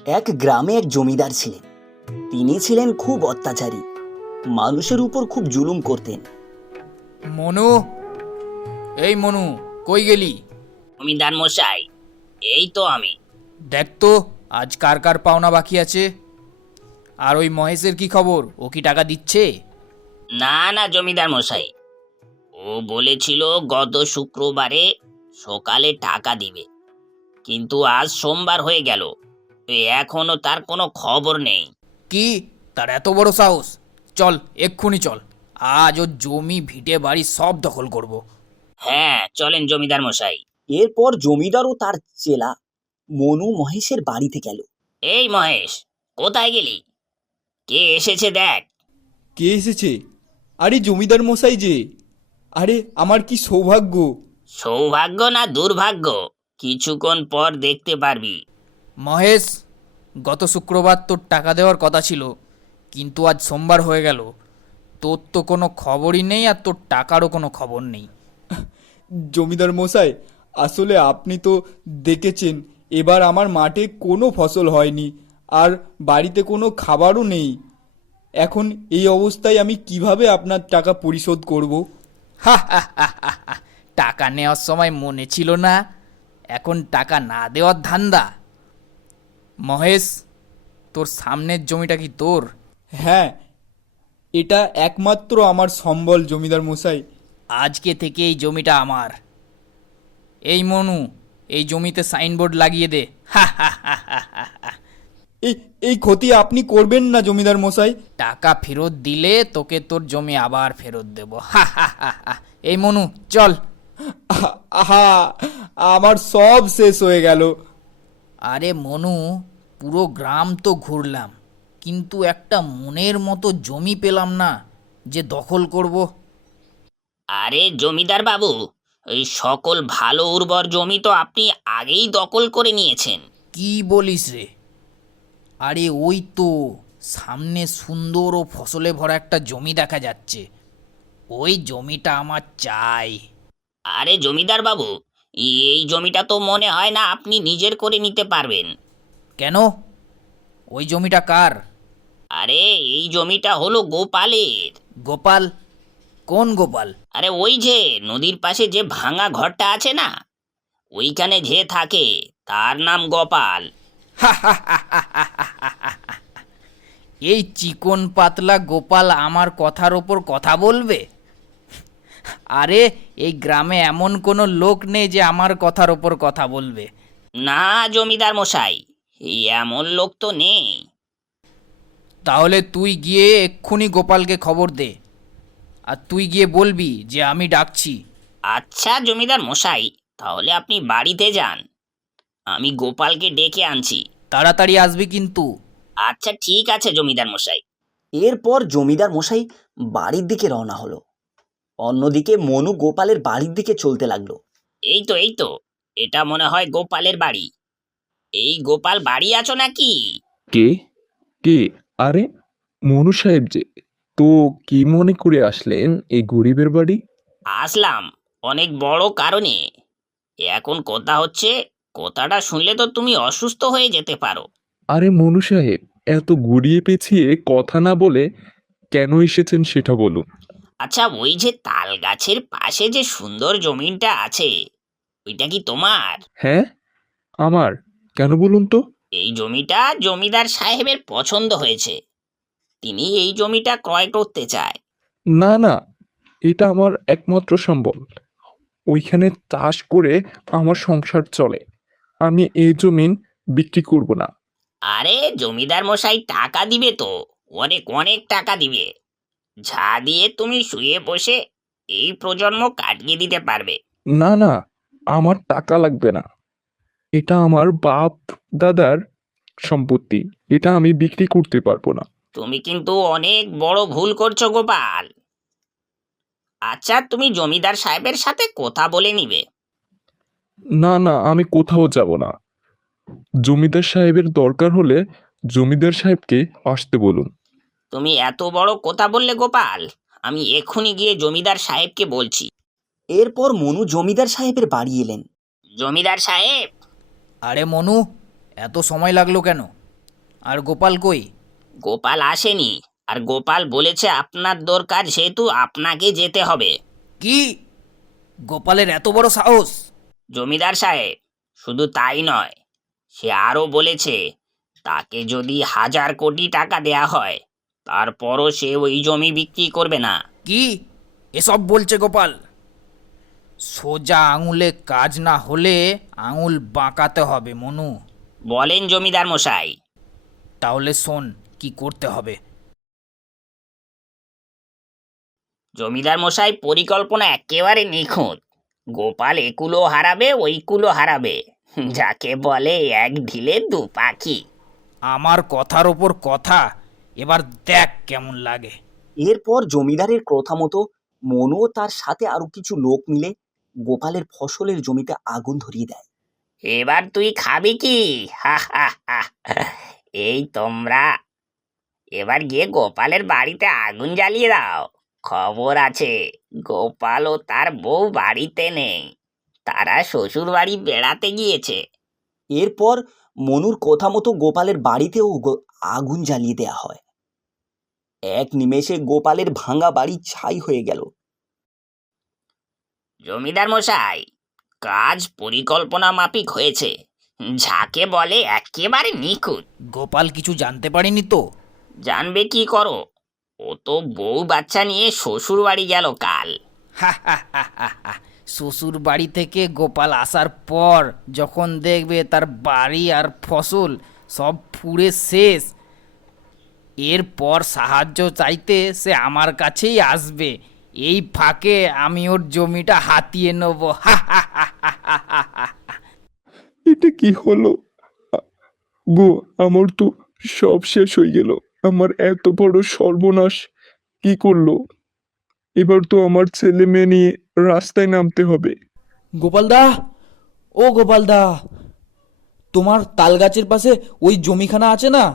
এক গ্রামে এক জমিদার ছিলেন। তিনি ছিলেন খুব অত্যাচারী, মানুষের উপর খুব জুলুম করতেন। মনু, এই মনু, কই গেলি? জমিদার মশাই, এই তো আমি। দেখ তো আজ কার কার পাওনা বাকি আছে। আর ওই মহেশের কি খবর? ও কি টাকা দিচ্ছে? না না জমিদার মশাই, ও বলেছিল গত শুক্রবারে সকালে টাকা দিবে, কিন্তু আজ সোমবার হয়ে গেল, এখনো তার কোনো খবর নেই। কি, তার এত বড় সাহস? চল, এক্ষুনি চল, আজ ওর জমি ভিটে বাড়ি সব দখল করব। হ্যাঁ চলেন জমিদার মশাই। এরপর জমিদার ও তার চেলা মনু মহেশের বাড়িতে গেল। এই মহেশ, কোথায় গেলি? কে এসেছে দেখ। কে এসেছে? আরে জমিদার মশাই যে। আরে আমার কি সৌভাগ্য! সৌভাগ্য না দুর্ভাগ্য, কিছুক্ষণ পর দেখতে পারবি। মহেশ, গত শুক্রবার তোর টাকা দেওয়ার কথা ছিল, কিন্তু আজ সোমবার হয়ে গেল। তোর তো কোনো খবরই নেই, আর তোর টাকারও কোনো খবর নেই। জমিদার মশাই, আসলে আপনি তো দেখেছেন এবার আমার মাঠে কোনো ফসল হয়নি, আর বাড়িতে কোনো খাবারও নেই। এখন এই অবস্থায় আমি কিভাবে আপনার টাকা পরিশোধ করব? টাকা নেওয়ার সময় মনে ছিল না, এখন টাকা না দেওয়ার ধান্দা? মহেশ, তোর সামনের জমিটা কি তোর? হ্যাঁ, এটা একমাত্র আমার সম্বল জমিদার মশাই। আজকে থেকে এই জমিটা আমার। এই মনু, এই জমিতে সাইনবোর্ড লাগিয়ে দে। এই এই ক্ষতি আপনি করবেন না জমিদার মশাই। টাকা ফেরত দিলে তোকে তোর জমি আবার ফেরত দেব। এই মনু, চল। আহা, আমার সব শেষ হয়ে গেল। আরে মনু, পুরো গ্রাম তো ঘুরলাম, কিন্তু একটা মনের মতো জমি পেলাম না যে দখল করব। আরে জমিদার বাবু, ওই সকল ভালো উর্বর জমি তো আপনি আগেই দখল করে নিয়েছেন। কি বলিস রে? আরে ওই তো সামনে সুন্দর ও ফসলে ভরা একটা জমি দেখা যাচ্ছে, ওই জমিটা আমার চাই। আরে জমিদার বাবু, এই জমিটা তো মনে হয় না আপনি নিজের করে নিতে পারবেন। কেন? ওই জমিটা কার? আরে এই জমিটা হলো গোপালের। গোপাল? কোন গোপাল? আরে ওই যে নদীর পাশে যে ভাঙা ঘরটা আছে না, ওইখানে যে থাকে, তার নাম গোপাল। এই চিকন পাতলা গোপাল আমার কথার ওপর কথা বলবে? আরে এই গ্রামে এমন কোনো লোক নেই যে আমার কথার ওপর কথা বলবে। না জমিদার মশাই, এই এমন লোক তো নেই। তাহলে তুই গিয়ে এক্ষুনি গোপালকে খবর দে, আর তুই গিয়ে বলবি যে আমি ডাকছি। আচ্ছা জমিদার মশাই, তাহলে আপনি বাড়িতে যান, আমি গোপালকে ডেকে আনছি। তাড়াতাড়ি আসবি কিন্তু। আচ্ছা ঠিক আছে জমিদার মশাই। এরপর জমিদার মশাই বাড়ির দিকে রওনা হলো। অন্যদিকে মনু গোপালের বাড়ির দিকে চলতে লাগলো। এই তো এটা মনে হয় গোপালের বাড়ি। এই গোপাল, বাড়ি আছো নাকি? কে? কে? আরে, মনু সাহেব যে। তো কি মনে করে আসলেন এই গরিবের বাড়ি? আসলাম অনেক বড় কারণে। এখন কথা হচ্ছে, কথাটা শুনলে তো তুমি অসুস্থ হয়ে যেতে পারো। আরে মনু সাহেব, এত ঘুরিয়ে পেঁচিয়ে কথা না বলে কেন এসেছেন সেটা বলুন। আচ্ছা, ওই যে তাল গাছের পাশে যে সুন্দর জমিটা আছে, ওইটা কি তোমার? হ্যাঁ, আমার। কেন বলুন তো? এই জমিটা জমিদার সাহেবের পছন্দ হয়েছে, তিনি এই জমিটা ক্রয় করতে চায়। না না, এটা আমার একমাত্র সম্বল। ওইখানে চাষ করে আমার সংসার চলে। আমি এই জমিন বিক্রি করব না। আরে জমিদার মশাই টাকা দিবে তো, অনেক অনেক টাকা দিবে, যা দিয়ে তুমি শুয়ে বসে এই প্রজন্ম কাটিয়ে দিতে পারবে। না না, আমার টাকা লাগবে না। এটা আমার বাপ দাদার সম্পত্তি। এটা আমি বিক্রি করতে পারবো না। তুমি কিন্তু অনেক বড় ভুল করছো গোপাল। আচ্ছা, তুমি জমিদার সাহেবের সাথে কথা বলে নিবে। না না, আমি কোথাও যাব না। জমিদার সাহেবের দরকার হলে জমিদার সাহেবকে আসতে বলুন। তুমি এত বড় কথা বললে গোপাল, আমি এক্ষুনি গিয়ে জমিদার সাহেবকে বলছি। এরপর মনু জমিদার সাহেবের বাড়ি এলেন। জমিদার সাহেব, আরে মনু, এত সময় লাগলো কেন? আর গোপাল কই? গোপাল আসেনি, আর গোপাল বলেছে আপনার দরকার, সেহেতু আপনাকে যেতে হবে। কি? গোপালের এত বড় সাহস? জমিদার সাহেব, শুধু তাই নয়, সে আরও বলেছে তাকে যদি 1000 কোটি টাকা দেয়া হয়, তারপরও সে ওই জমি বিক্রি করবে না। কি এসব বলছে গোপাল? সোজা আঙুলে কাজ না হলে আঙুল বাঁকাতে হবে মনু। বলেন জমিদার মশাই। তাহলে শোন কি করতে হবে। জমিদার মশাই, পরিকল্পনা একেবারে নিখুঁত। গোপাল একুলো হারাবে, ওইকুলো হারাবে, যাকে বলে এক ঢিলে দু পাখি। আমার কথার ওপর কথা, এবার দেখ কেমন লাগে। এরপর জমিদারের কথা মতো মনু ও তার সাথে আরো কিছু লোক মিলে গোপালের ফসলের জমিতে আগুন ধরিয়ে দেয়। এবার তুই খাবি কি? হা হা হা। এই তোমরা এবার গিয়ে গোপালের বাড়িতে আগুন জ্বালিয়ে দাও। খবর আছে গোপাল ও তার বউ বাড়িতে নেই, তারা শ্বশুর বাড়ি বেড়াতে গিয়েছে। এরপর মনুর কথা মতো গোপালের বাড়িতেও আগুন জ্বালিয়ে দেয়া হয়। এক নিমেষে গোপালের ভাঙা বাড়ি ছাই হয়ে গেল। জমিদার মশাই, কাজ পরিকল্পনা মাফিক হয়েছে, যাকে বলে একেবারে নিখুঁত। গোপাল কিছু জানতে পারেনি তো? জানবে কি করো, ও তো বউ বাচ্চা নিয়ে শ্বশুর বাড়ি গেল কাল। শ্বশুর বাড়ি থেকে গোপাল আসার পর যখন দেখবে তার বাড়ি আর ফসল সব পুড়ে শেষ, এরপর সাহায্য চাইতে সে আমার কাছেই আসবে। এই ফাঁকে আমি ওর জমিটা হাতিয়ে নেব। এটা কি হলো? আ- গো, আমার তো সব শেষ হয়ে গেল। আমার এত বড় সর্বনাশ কি করলো? এবার তো আমার ছেলে মেয়ে নিয়ে রাস্তায় নামতে হবে। গোপালদা, ও গোপালদা, তোমার তাল গাছের পাশে ওই জমিখানা আছে না,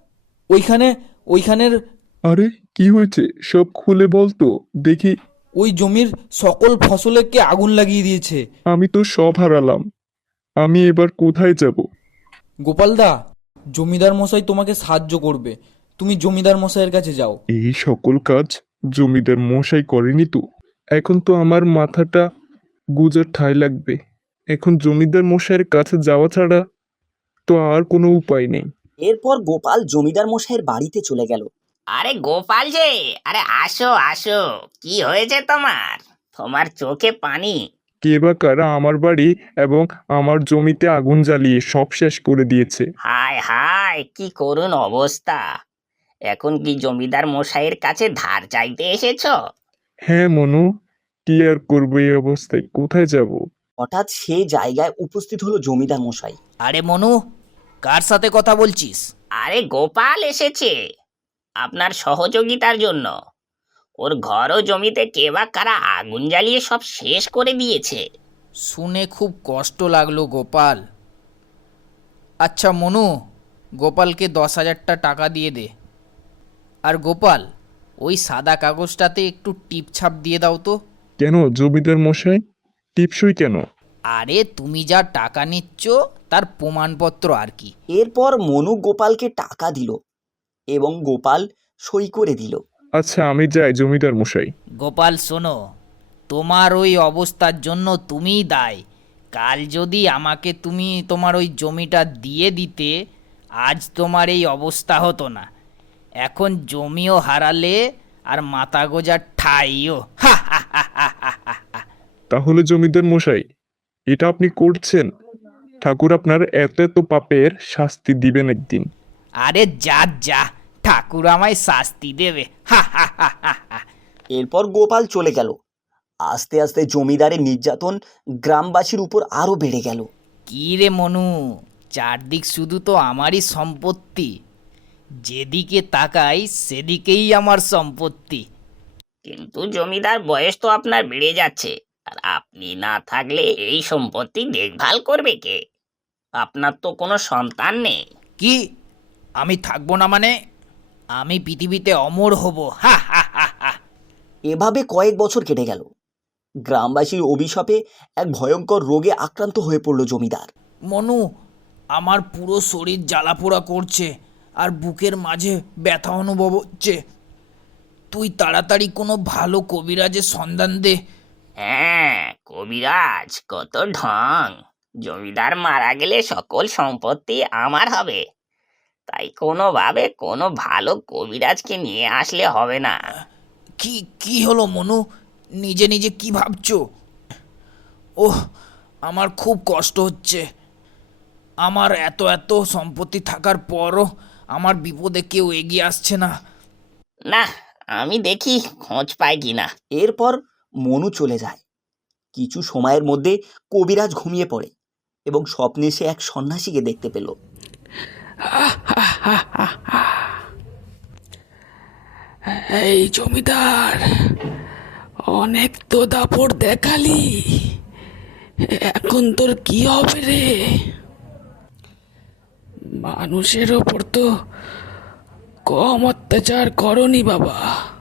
ওইখানের আরে কি হয়েছে? সব খুলে বলতো দেখি। ওই জমির সকল ফসলে কে আগুন লাগিয়ে দিয়েছে। আমি তো সব হারালাম। আমি এবার কোথায় যাব? গোপালদা, জমিদার মশাই তোমাকে সাহায্য করবে, তুমি জমিদার মশাইয়ের কাছে যাও। এই সকল কাজ জমিদার মশাই করেনি তো? এখন তো আমার মাথাটা গুজার ঠাঁই লাগবে। এখন জমিদার মশাইয়ের কাছে যাওয়া ছাড়া তো আর কোনো উপায় নেই। এরপর গোপাল জমিদার মশাইয়ের বাড়িতে চলে গেল। আরে গোপাল যে, আরে আসো আসো, কি হয়েছে তোমার? তোমার চোখে পানি। কে বা কারা আমার বাড়ি এবং আমার জমিতে আগুন জ্বালিয়ে সব শেষ করে দিয়েছে? হায় হায়, কি করুণ অবস্থা! এখন কি জমিদার মশাইয়ের কাছে ধার চাইতে এসেছো? হ্যাঁ মনু, কি আর করবো এই অবস্থায়? কোথায় যাব? হঠাৎ সেই জায়গায় উপস্থিত হলো জমিদার মশাই। আরে মনু, কার সাথে কথা বলছিস? আরে গোপাল এসেছে আপনার সহযোগিতার জন্য। ওর ঘর ও জমিতে কে বা কারা আগুন জ্বালিয়ে সব শেষ করে দিয়েছে। শুনে খুব কষ্ট লাগলো গোপাল। আচ্ছা মনু, গোপালকে 10,000টা টাকা দিয়ে দে। আর গোপাল, ওই সাদা কাগজটাতে একটু টিপছাপ দিয়ে দাও তো। কেন জমিদার মশাই? টিপসই কেন? আরে তুমি যা টাকা নিচ্ছ তার প্রমাণপত্র আর কি। এরপর মনু গোপালকে টাকা দিল এবং গোপাল সই করে দিল। আচ্ছা আমি যাই জমিদার মশাই। গোপাল শোনো, তোমার ওই অবস্থার জন্য তুমিই দায়। কাল যদি আমাকে তুমি তোমার ওই জমিটা দিয়ে দিতে, আজ তোমার এই অবস্থা হতো না। এখন জমিও হারালে আর মাথা গোজার ঠাইও। তাহলে জমিদার মশাই, এটা আপনি করছেন? ঠাকুর আপনার এত এত পাপের শাস্তি দিবেন একদিন। আরে যা যা, ঠাকুর আমায় শাস্তি দেবে। এরপর গোপাল চলে গেল। আস্তে আস্তে জমিদারের নির্যাতন গ্রামবাসীর উপর আরো বেড়ে গেল। কি রে মনু, চারদিক শুধু তো আমারই সম্পত্তি, যেদিকে তাকাই সেদিকেই আমার সম্পত্তি। কিন্তু জমিদার, বয়স তো আপনার বেড়ে যাচ্ছে, আর আপনি না থাকলে এই সম্পত্তি দেখভাল করবে কে? আপনার তো কোনো সন্তান নেই। কি? আমি থাকবো না মানে? আমি পৃথিবীতে অমর হব। এভাবে কয়েক বছর কেটে গেল। গ্রামবাসীর অভিশাপে এক ভয়ঙ্কর রোগে আক্রান্ত হয়ে পড়ল জমিদার। মনু, আমার পুরো শরীর জ্বালাপোড়া করছে, আর বুকের মাঝে ব্যথা অনুভব হচ্ছে। তুই তাড়াতাড়ি কোনো ভালো কবিরাজের সন্ধান দে। হ্যাঁ, কবিরাজ কত ঢং। জমিদার মারা গেলে সকল সম্পত্তি আমার হবে, তাই কোনোভাবে কোনো ভালো কবিরাজকে নিয়ে আসলে হবে না। কি কি হলো মনু? নিজে নিজে কি ভাবছো? ওহ, আমার খুব কষ্ট হচ্ছে। আমার এত এত সম্পত্তি থাকার পরও আমার বিপদে কেউ এগিয়ে আসছে না। না, আমি দেখি খোঁজ পাই কিনা। এরপর মনু চলে যায়। কিছু সময়ের মধ্যে কবিরাজ ঘুমিয়ে পড়ে এবং স্বপ্নে সে এক সন্ন্যাসীকে দেখতে পেল। এই জমিদার, অনেক তো দাপট দেখালি, এখন তোর কি হবে রে? মানুষের ওপর তো কম অত্যাচার করনি বাবা।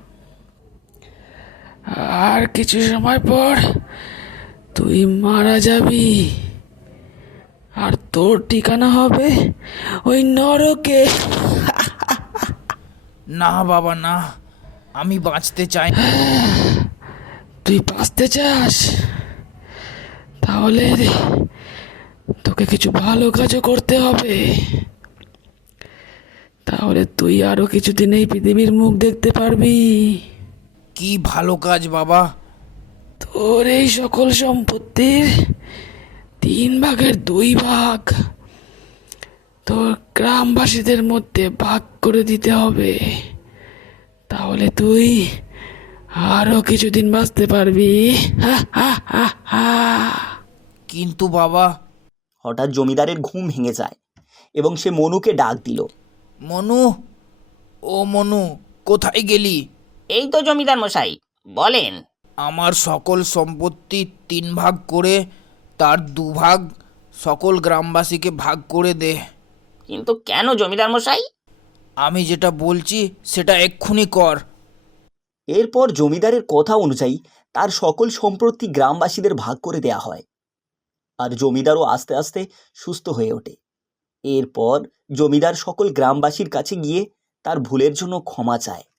আর কিছু সময় পর তুই মারা যাবি, আর তোর ঠিকানা হবে ওই নরকে। না বাবা, না, আমি বাঁচতে চাই না। তুই বাঁচতে চাস? তাহলে তোকে কিছু ভালো কাজও করতে হবে, তাহলে তুই আরো কিছুদিন এই পৃথিবীর মুখ দেখতে পারবি। কি ভালো কাজ বাবা? তোর এই সকল সম্পত্তির 3/2 তোর গ্রামবাসীদের মধ্যে ভাগ করে দিতে হবে, তাহলে তুই আরো কিছুদিন বাঁচতে পারবি। হা হা হা হা। কিন্তু বাবা। হঠাৎ জমিদারের ঘুম ভেঙে যায় এবং সে মনুকে ডাক দিল। মনু, ও মনু, কোথায় গেলি? এই তো জমিদার মশাই, বলেন। আমার সকল সম্পত্তি 3 ভাগ করে তার 2 ভাগ সকল গ্রামবাসীকে ভাগ করে দে। কিন্তু কেন জমিদার মশাই? আমি যেটা বলছি সেটা এক্ষুনি কর। এরপর জমিদারের কথা অনুযায়ী তার সকল সম্পত্তি গ্রামবাসীদের ভাগ করে দেয়া হয়, আর জমিদারও আস্তে আস্তে সুস্থ হয়ে ওঠে। এরপর জমিদার সকল গ্রামবাসীর কাছে গিয়ে তার ভুলের জন্য ক্ষমা চায়।